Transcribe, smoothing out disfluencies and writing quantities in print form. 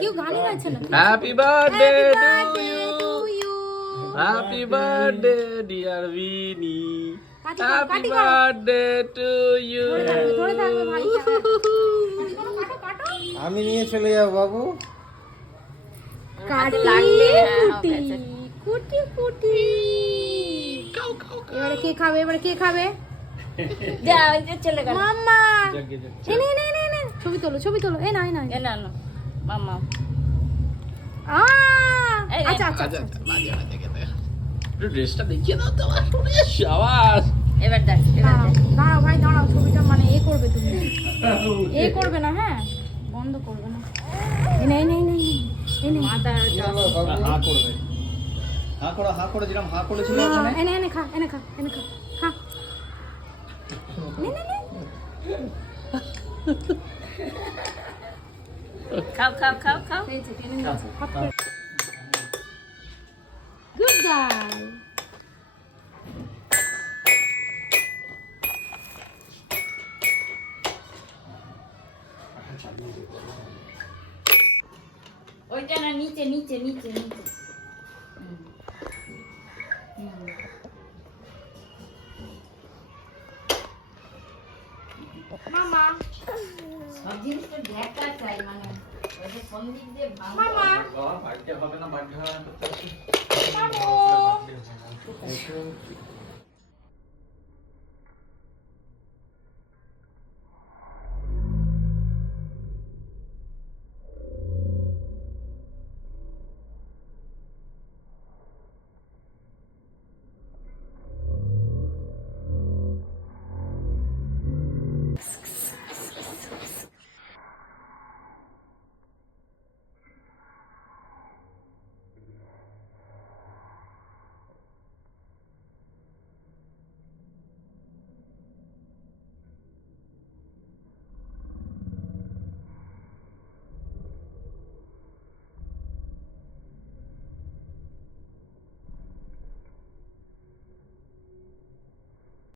কেউ গানই গাইছে না। Happy birthday to you, happy birthday dear Winnie, happy birthday to you. ধরে থাকবে ভাই। কাটো কাটো। আমি নিয়ে চলে যাব বাবু। কাটি কুটি কুটি কুটি। এবারে কে খাবে? এবারে কে খাবে? যা ওই যে চলে গেল মাম্মা। নে নে নে নে ছবি তোলো, ছবি তোলো। এ না এ না। এ না না মাম্মা আচ্ছা আচ্ছা আচ্ছা আচ্ছা, বাজে বাজে খেতে। একটু ড্রেসটা দেখিয়ে দাও তো আমার। শাবাশ। এবার দেখ এবার দাঁড়াও দেখ দাঁড়াও ভাই দাঁড়াও, ছবিটা মানে এ করবে তুমি, এ করবে না, হ্যাঁ বন্ধ করবে না। এই নে নে নে নে মাথা হা করবে, হা করো যেরকম হা করেছিল ওখানে। এনে এনে খা, এনে খা, এনে খা, খা। নে নে নে। খাও খাও খাও খাও খেয়েছে, টেনে নিয়েছে, ফট করে। Good girl. ওইটা না নিচে নিচে নিচে নিচে মামা সব জিনিস তো দেখা চাই মানে ওই যে সন্দীপ যে মামা বাবা বাড়িতে হবে না, বাড়িতে হবে না। মামু।